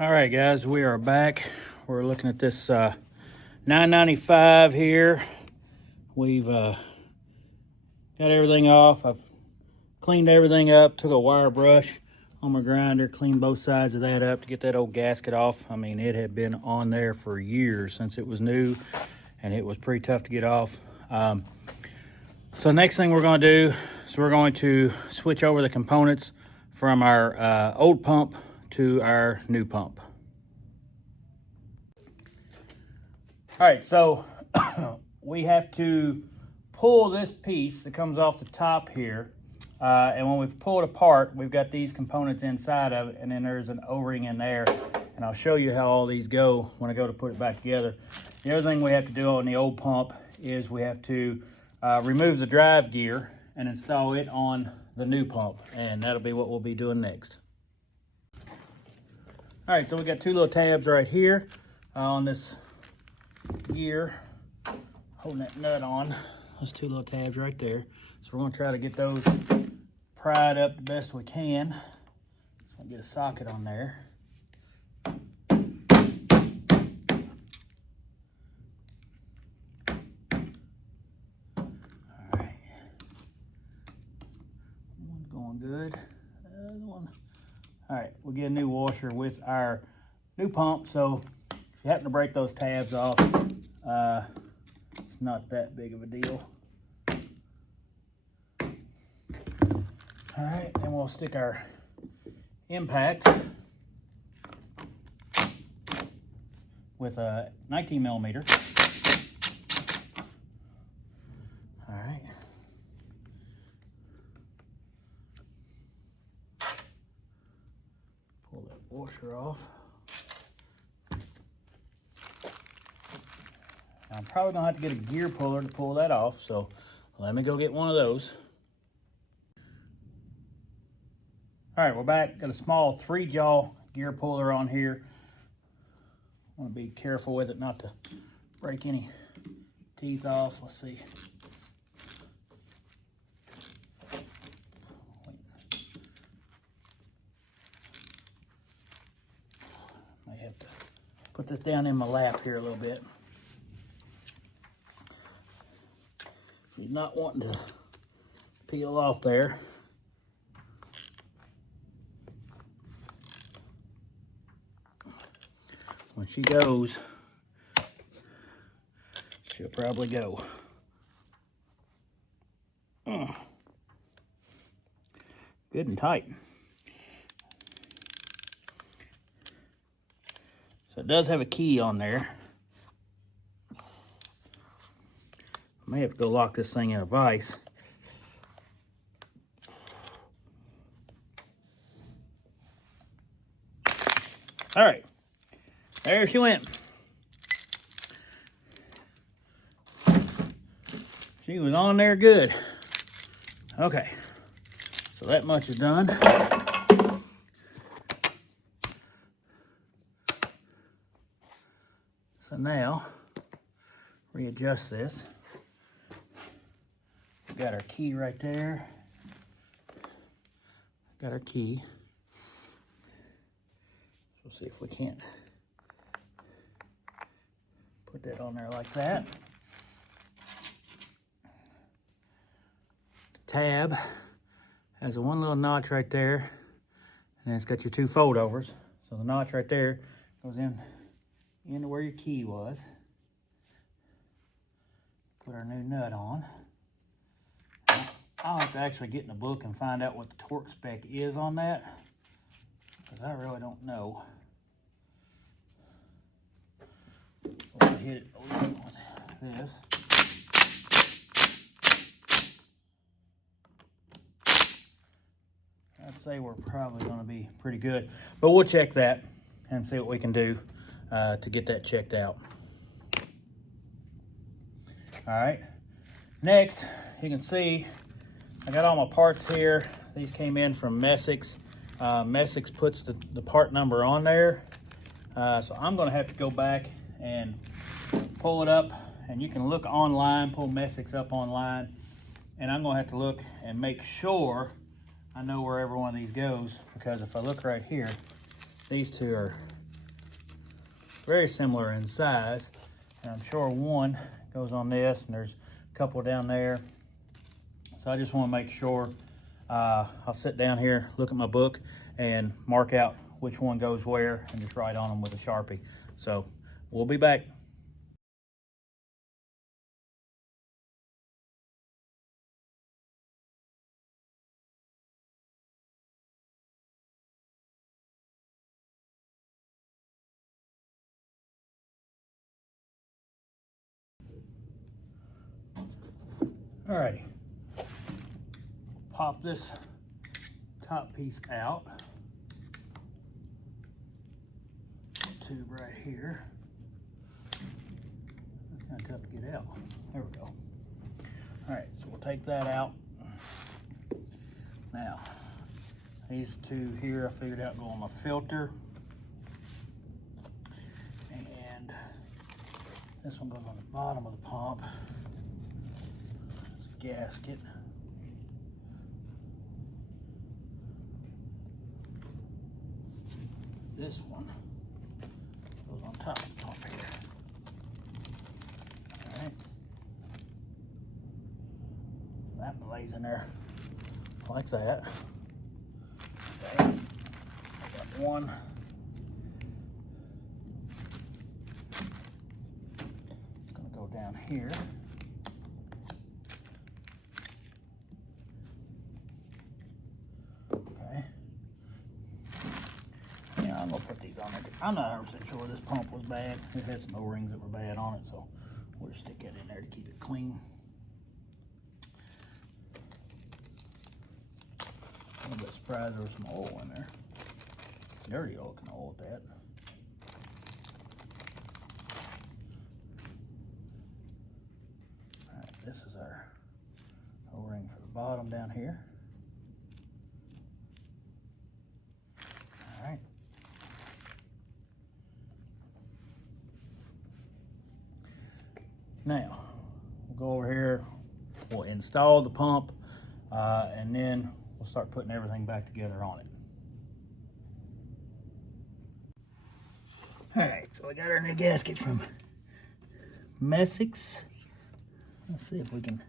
All right, guys, we are back. We're looking at this 995 here. We've got everything off. I've cleaned everything up, took a wire brush on my grinder, cleaned both sides of that up to get that old gasket off. I mean, it had been on there for years since it was new, and it was pretty tough to get off. So next thing we're going to do is we're going to switch over the components from our old pump to our new pump. All right, so we have to pull this piece that comes off the top here, and when we pull it apart, we've got these components inside of it, and then there's an O-ring in there, and I'll show you how all these go when I go to put it back together. The other thing we have to do on the old pump is we have to remove the drive gear and install it on the new pump, and that'll be what we'll be doing next. All right, so we got two little tabs right here on this gear, holding that nut on. Those two little tabs right there. So we're gonna try to get those pried up the best we can. So I'll get a socket on there. All right, one's going good. The other one. All right, we'll get a new washer with our new pump. So if you happen to break those tabs off, it's not that big of a deal. All right, then we'll stick our impact with a 19 millimeter. All right. Pull that washer off. I'm probably gonna have to get a gear puller to pull that off, so let me go get one of those. All right, we're back. Got a small 3-jaw gear puller on here. I want to be careful with it not to break any teeth off. Let's see. I have to put this down in my lap here a little bit. He's not wanting to peel off there. When she goes, she'll probably go. Good and tight. So it does have a key on there. I may have to go lock this thing in a vise. All right, there she went. She was on there good. Okay, so that much is done. So now, readjust this. Got our key right there. Got our key. We'll see if we can't put that on there like that. The tab has a one little notch right there, and it's got your two fold overs. So the notch right there goes into where your key was. Put our new nut on. I'll have to actually get in the book and find out what the torque spec is on that, because I really don't know. We'll hit it a little bit with this. I'd say we're probably going to be pretty good, but we'll check that and see what we can do to get that checked out. All right, next you can see I got all my parts here. These came in from Messick's. Messick's puts the part number on there. So I'm gonna have to go back and pull it up, and you can look online, pull Messick's up online, and I'm gonna have to look and make sure I know where every one of these goes, because if I look right here, these two are very similar in size. And I'm sure one goes on this, and there's a couple down there. So I just want to make sure. I'll sit down here, look at my book, and mark out which one goes where, and just write on them with a Sharpie. So we'll be back. Alrighty, pop this top piece out. Tube right here. It's kind of tough to get out. There we go. All right, so we'll take that out. Now, these two here, I figured out go on my filter. And this one goes on the bottom of the pump. It's a gasket. This one goes on top of the pump here. All right. That lays in there like that. Okay. Got one. It's gonna go down here. Okay. Yeah, I'm gonna put these on there. I'm not 100% sure this pump was bad. It had some O-rings that were bad on it, so we'll just stick that in there to keep it clean. I'm a bit surprised there was some oil in there. Dirty looking oil at that. Alright, this is our O-ring for the bottom down here. Alright. Now, we'll go over here, we'll install the pump, and then we'll start putting everything back together on it. All right, so we got our new gasket from Messick's. Let's see if we can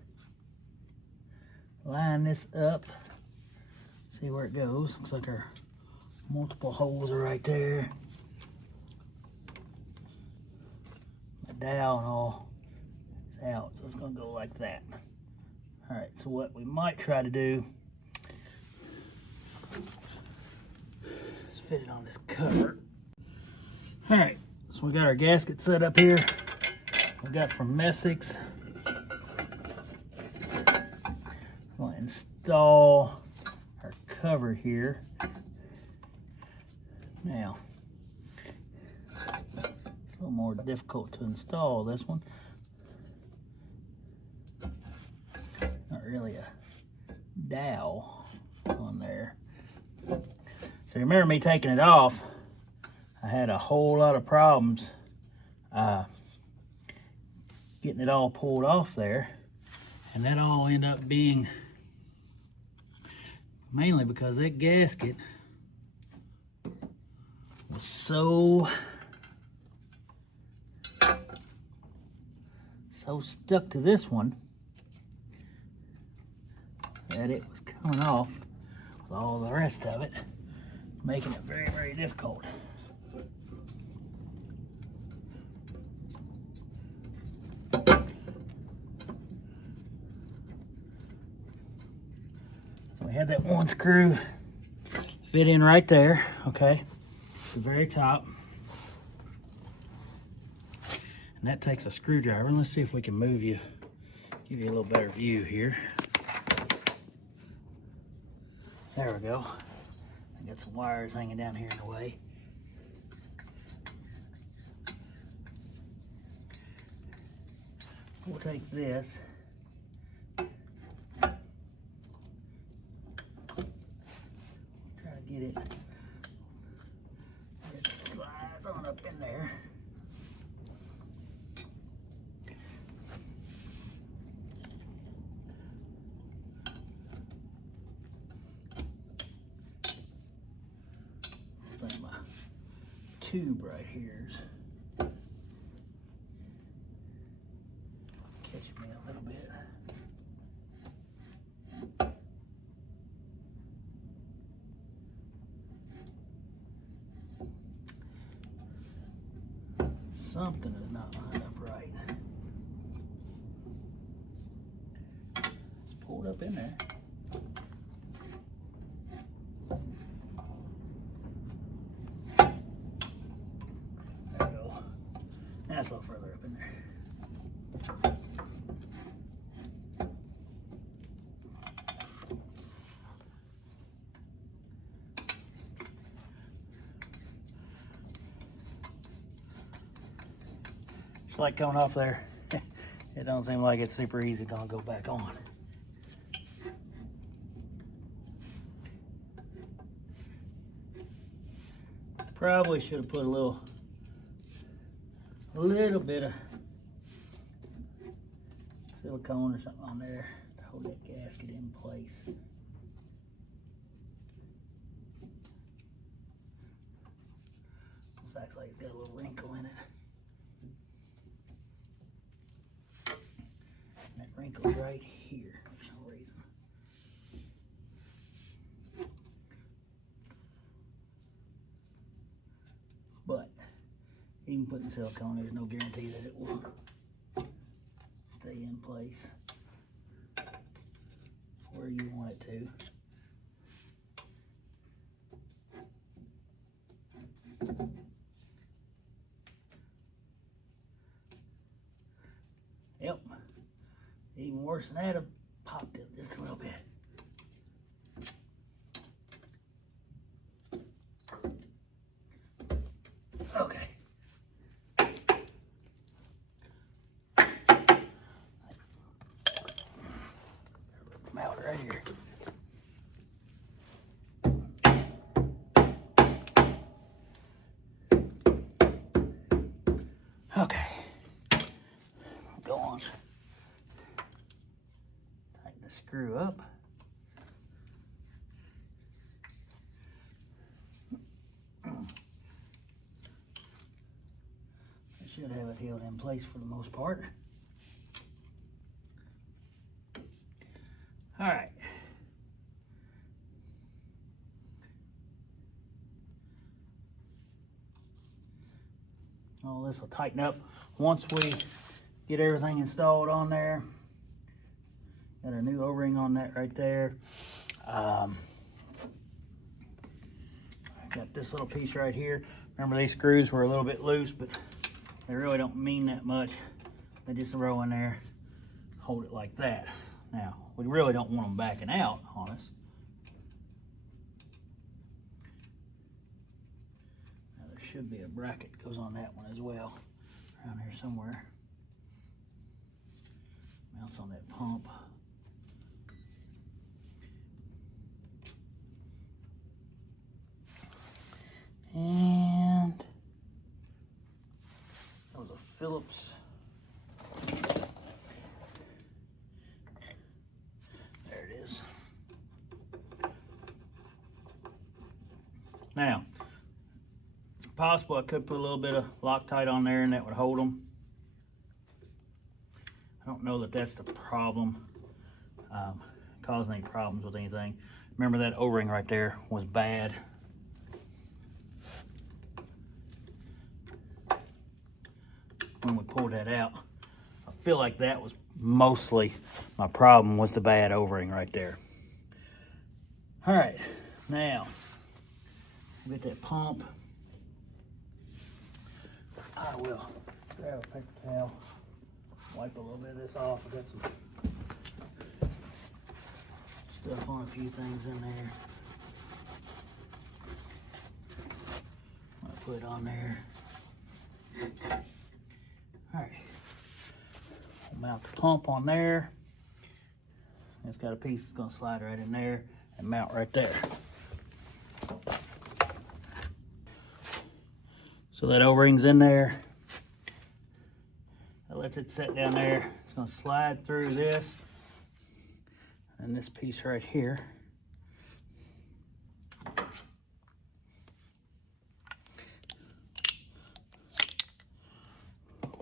line this up, see where it goes. Looks like our multiple holes are right there. My dowel and all is out, so it's gonna go like that. All right, so what we might try to do is fit it on this cover. All right, so we got our gasket set up here. We got from Messick's. We'll install our cover here. Now, it's a little more difficult to install this one. Not really a dowel on there. So remember me taking it off, I had a whole lot of problems getting it all pulled off there, and that all ended up being mainly because that gasket was so stuck to this one that it was coming off with all the rest of it, making it very, very difficult. So we had that one screw fit in right there, okay, the very top. And that takes a screwdriver. And let's see if we can move you, give you a little better view here. There we go. I got some wires hanging down here in the way. We'll take this. Try to get it slides on up in there. I think my tube right here is me a little bit. Something is not lined up right. It's pulled up in there. There we go. That's a little further up in there. Just like coming off there, it don't seem like it's super easy gonna go back on. Probably should have put a little bit of silicone or something on there to hold that gasket in place. This acts like it's got a little wrinkle in it. And that wrinkle's right here for some reason. But even putting silicone, there's no guarantee that it will stay in place where you want it to. Yep. Even worse than that, I popped it just a little bit. Okay. Rip them out right here. Okay. Go on. Tighten the screw up. I should have it held in place for the most part. All right. All this will tighten up once we get everything installed on there. Got a new O-ring on that right there. I got this little piece right here. Remember, these screws were a little bit loose, but they really don't mean that much. They just roll in there, hold it like that. Now, we really don't want them backing out on us. Now, there should be a bracket that goes on that one as well, around here somewhere. Mounts on that pump. And that was a Phillips. There it is. Now, it's possible I could put a little bit of Loctite on there and that would hold them. I don't know that that's the problem, causing any problems with anything. Remember, that O-ring right there was bad. When we pulled that out, I feel like that was mostly my problem, was the bad O-ring right there. All right, now get that pump. I will grab a paper towel, wipe a little bit of this off. I got some stuff on a few things in there. I'll put it on there. All right, we'll mount the pump on there. It's got a piece that's gonna slide right in there and mount right there. So that O-ring's in there. That lets it sit down there. It's gonna slide through this and this piece right here.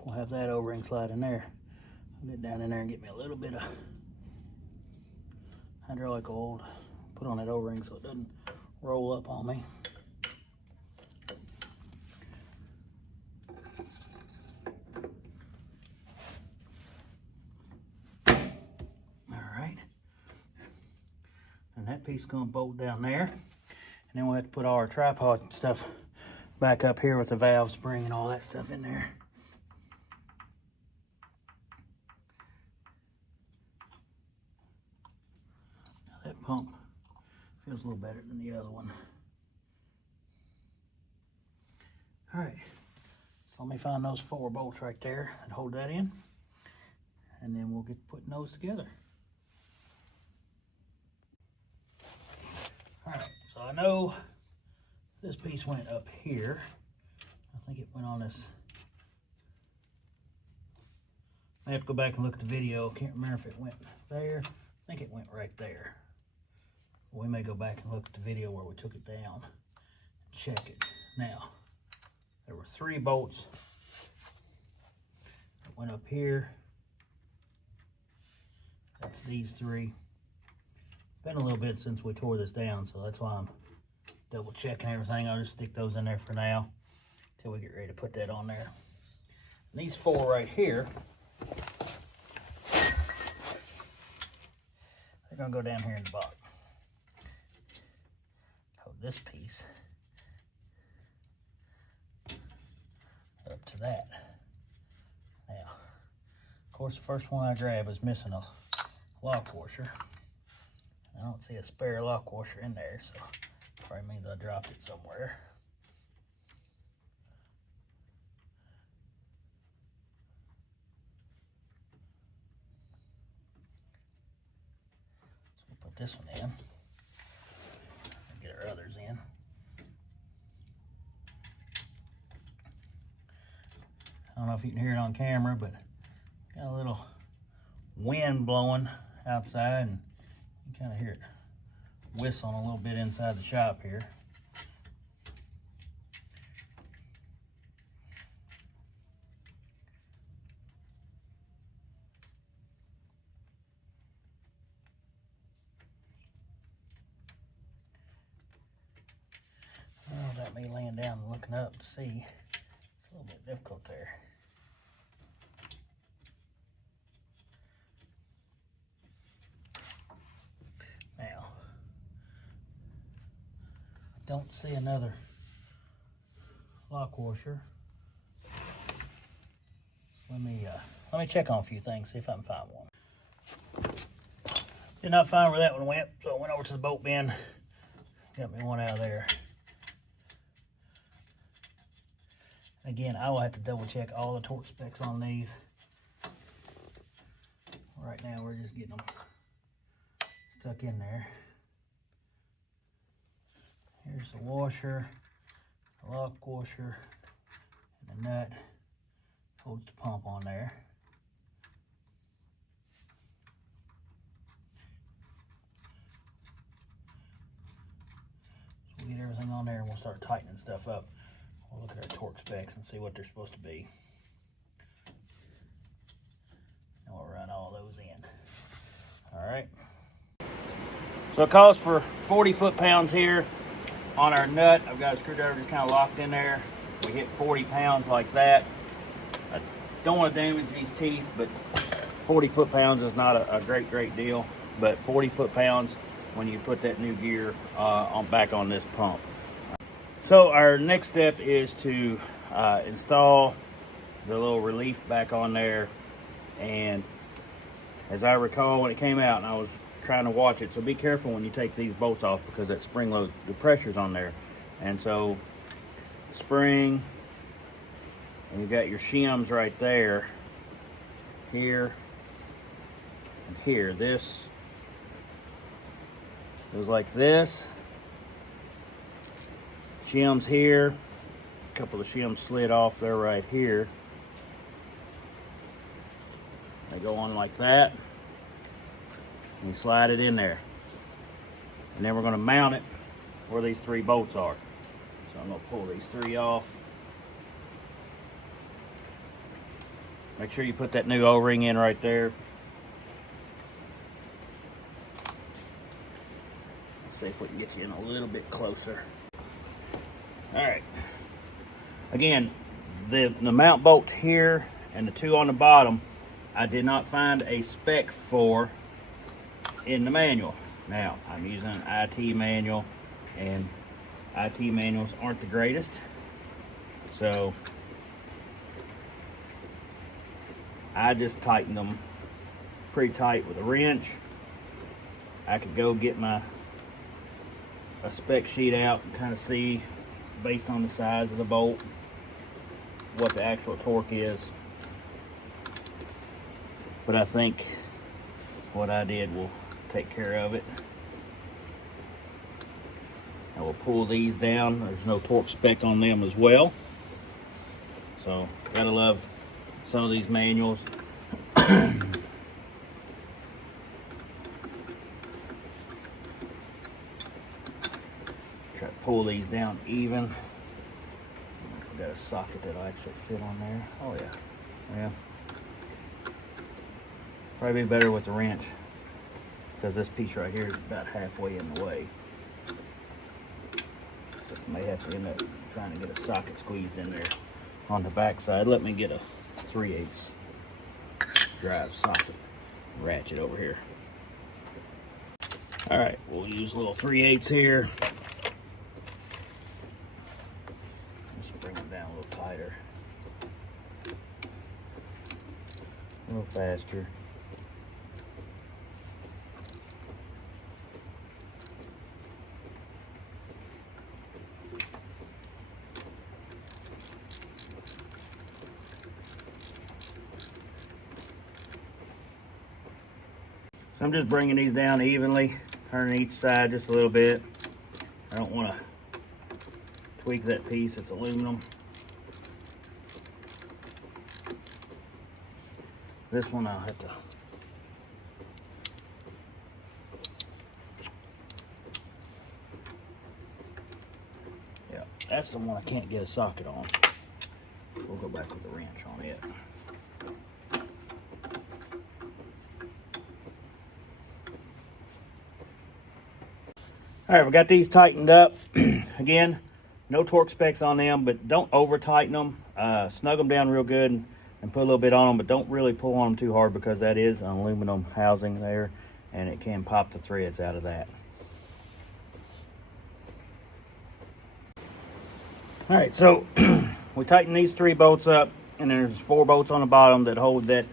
We'll have that O-ring slide in there. Get down in there and get me a little bit of hydraulic oil. Put on that O-ring so it doesn't roll up on me. Alright. And that piece is going to bolt down there. And then we'll have to put all our tripod stuff back up here with the valve spring and all that stuff in there. Now that pump feels a little better than the other one. Alright, so let me find those 4 bolts right there and hold that in. And then we'll get putting those together. Alright, so I know this piece went up here. I think it went on this. I have to go back and look at the video. Can't remember if it went there. I think it went right there. We may go back and look at the video where we took it down. Check it. Now, there were 3 bolts that went up here. That's these 3. Been a little bit since we tore this down, so that's why I'm double checking everything. I'll just stick those in there for now until we get ready to put that on there. And these 4 right here, they're gonna go down here in the bottom. Hold this piece up to that. Now, of course, the first one I grab is missing a lock washer. I don't see a spare lock washer in there, so probably means I dropped it somewhere. So we'll put this one in and get our others in. I don't know if you can hear it on camera, but got a little wind blowing outside, and you can kind of hear it whistling a little bit inside the shop here. Oh, that me laying down and looking up to see. It's a little bit difficult there. Now, I don't see another lock washer. Let me check on a few things, see if I can find one. Did not find where that one went, so I went over to the bolt bin, got me one out of there. Again, I will have to double check all the torque specs on these. Right now, we're just getting them stuck in there. Here's the washer, the lock washer, and the nut holds the pump on there. So we'll get everything on there and we'll start tightening stuff up. We'll look at our torque specs and see what they're supposed to be. And we'll run all those in. All right. So it calls for 40 foot-pounds here on our nut. I've got a screwdriver just kind of locked in there. We hit 40 pounds like that. I don't want to damage these teeth, but 40 foot-pounds is not a great deal. But 40 foot-pounds when you put that new gear back on this pump. So our next step is to install the little relief back on there. And as I recall when it came out, and I was trying to watch it, so be careful when you take these bolts off because that spring load, the pressure's on there. And so the spring, and you've got your shims right there, here and here. This goes like this. Shims here, a couple of shims slid off there right here. They go on like that, and you slide it in there. And then we're going to mount it where these 3 bolts are. So I'm going to pull these 3 off. Make sure you put that new O-ring in right there. Let's see if we can get you in a little bit closer. All right. Again, the mount bolts here and the two on the bottom, I did not find a spec for in the manual. Now, I'm using an IT manual, and IT manuals aren't the greatest. So, I just tightened them pretty tight with a wrench. I could go get a spec sheet out and kind of see, based on the size of the bolt, what the actual torque is. But I think what I did will take care of it. I will pull these down. There's no torque spec on them as well. So, gotta love some of these manuals. Try to pull these down even. I've got a socket that'll actually fit on there. Oh yeah. Yeah. Probably be better with the wrench, because this piece right here is about halfway in the way. So may have to end up trying to get a socket squeezed in there on the back side. Let me get a 3/8 drive socket ratchet over here. All right, we'll use a little 3/8 here. Just bring it down a little tighter, a little faster. So I'm just bringing these down evenly, turning each side just a little bit. I don't want to tweak that piece, it's aluminum. This one I'll have to. Yeah, that's the one I can't get a socket on. We'll go back with the wrench on it. All right, we got these tightened up. Again, no torque specs on them, but don't over tighten them. Snug them down real good and put a little bit on them, but don't really pull on them too hard, because that is an aluminum housing there, and it can pop the threads out of that. All right, so we tighten these 3 bolts up, and there's 4 bolts on the bottom that hold that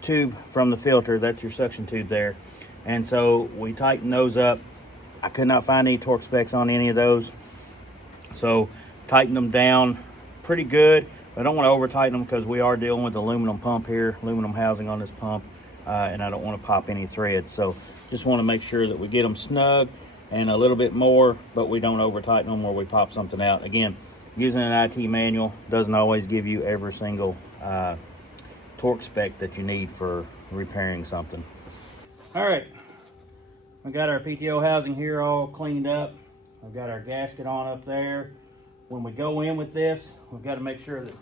tube from the filter. That's your suction tube there. And so we tighten those up. I could not find any torque specs on any of those. So tighten them down pretty good. But I don't want to over tighten them, because we are dealing with aluminum pump here, aluminum housing on this pump. And I don't want to pop any threads. So just want to make sure that we get them snug and a little bit more, but we don't over tighten them where we pop something out. Again, using an IT manual doesn't always give you every single torque spec that you need for repairing something. All right, we got our PTO housing here all cleaned up. I've got our gasket on up there. When we go in with this, we've got to make sure that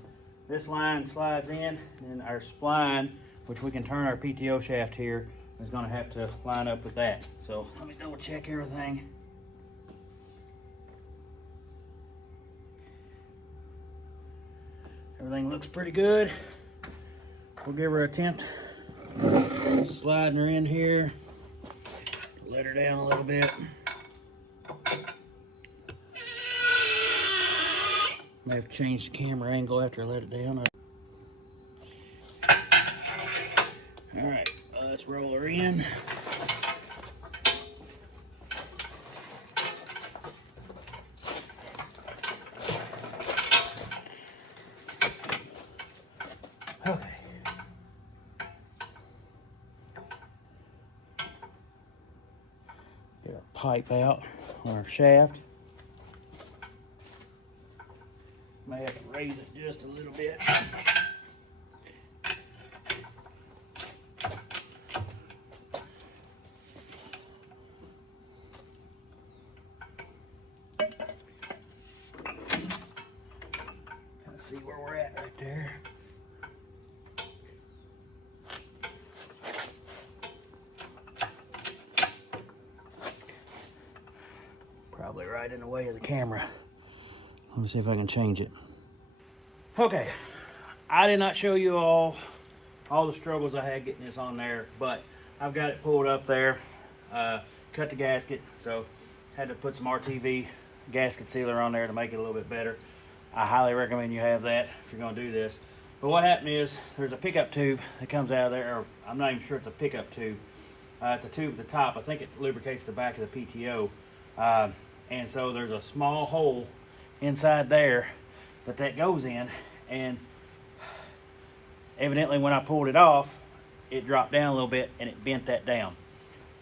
this line slides in, and our spline, which we can turn our PTO shaft here, is going to have to line up with that. So let me double check everything. Everything looks pretty good. We'll give her an attempt sliding her in here. Let her down a little bit. May have to change the camera angle after I let it down. All right, let's roll her in. Okay. Get our pipe out on our shaft. May have to raise it just a little bit. Kind of see where we're at right there. right in the way of the camera. Let me see if I can change it. Okay, I did not show you all the struggles I had getting this on there, but I've got it pulled up there. Cut the gasket, so had to put some RTV gasket sealer on there to make it a little bit better. I highly recommend you have that if you're going to do this. But what happened is there's a pickup tube that comes out of there, or I'm not even sure it's a pickup tube. It's a tube at the top. I think it lubricates the back of the PTO. And so there's a small hole inside there that goes in, and evidently when I pulled it off, it dropped down a little bit and it bent that down.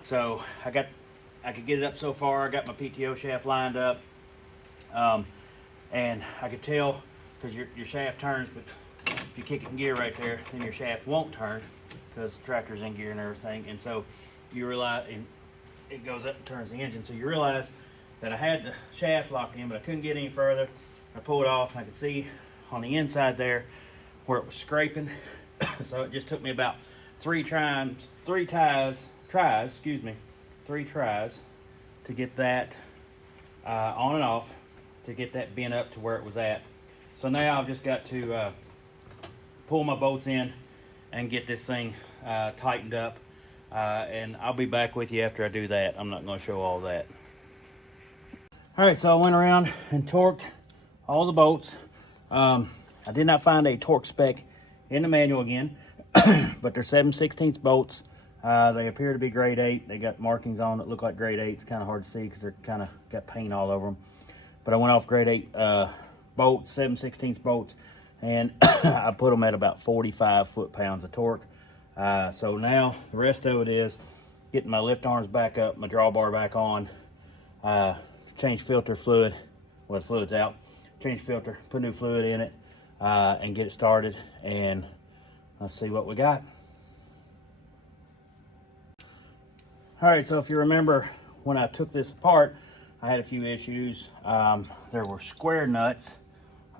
So I could get it up so far. I got my PTO shaft lined up, and I could tell, because your shaft turns, but if you kick it in gear right there, then your shaft won't turn because the tractor's in gear and everything. And so you realize, and it goes up and turns the engine. So you realize that I had the shaft locked in, but I couldn't get any further. I pulled it off, and I could see on the inside there where it was scraping. So it just took me about three tries to get that on and off, to get that bent up to where it was at. So now I've just got to pull my bolts in and get this thing tightened up, and I'll be back with you after I do that. I'm not going to show all that. All right, so I went around and torqued all the bolts. I did not find a torque spec in the manual again, but they're 7/16 bolts. They appear to be grade 8. They got markings on that look like grade 8. It's kind of hard to see because they're kind of got paint all over them. But I went off grade 8 bolts, 7/16 bolts, and I put them at about 45 foot-pounds of torque. So now the rest of it is getting my lift arms back up, my drawbar back on, change filter fluid, well, the fluid's out, change filter, put new fluid in it, and get it started, and let's see what we got. All right, so if you remember when I took this apart, I had a few issues. There were square nuts.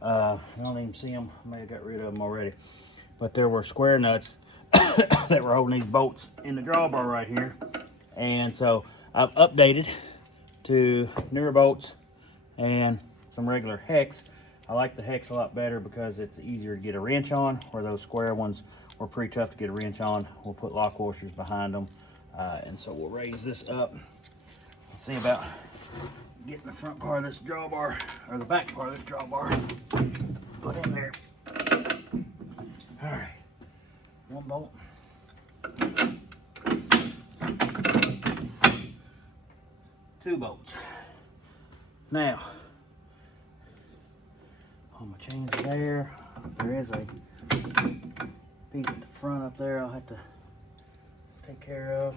I don't even see them. I may have got rid of them already. But there were square nuts that were holding these bolts in the drawbar right here. And so I've updated to newer bolts and some regular hex. I like the hex a lot better because it's easier to get a wrench on, where those square ones were pretty tough to get a wrench on. We'll put lock washers behind them. And so we'll raise this up. Let's see about getting the front part of this drawbar, or the back part of this drawbar, put in there. All right, one bolt. Two bolts. Now, on my chains there, there is a piece at the front up there I'll have to take care of.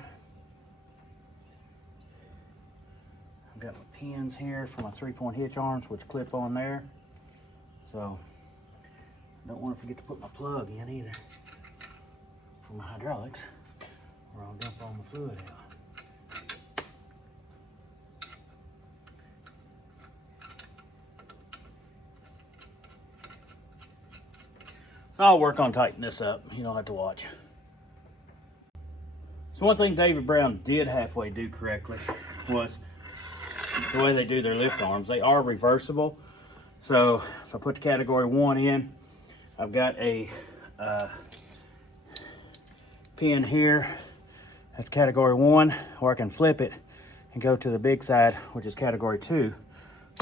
I've got my pins here for my 3-point hitch arms, which clip on there. So, don't want to forget to put my plug in either for my hydraulics, or I'll dump all my fluid out. So I'll work on tightening this up. You don't have to watch. So one thing David Brown did halfway do correctly was the way they do their lift arms. They are reversible. So if I put the category 1 in, I've got a pin here. That's category 1, or I can flip it and go to the big side, which is category 2.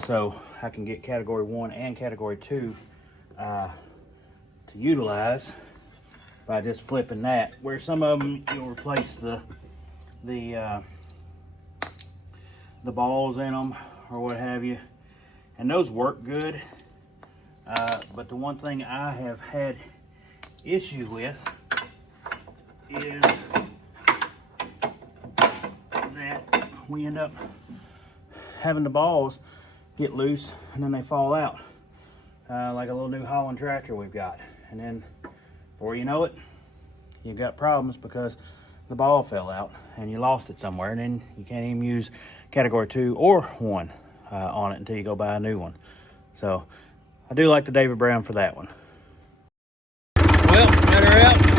So I can get category 1 and category 2 to utilize by just flipping that. Where some of them you'll replace the balls in them or what have you, and those work good. But the one thing I have had issue with is that we end up having the balls get loose and then they fall out, like a little New Holland tractor we've got. And then before you know it, you've got problems because the ball fell out and you lost it somewhere, and then you can't even use category 2 or 1 on it until you go buy a new one. So I do like the David Brown for that one. Well, got her out.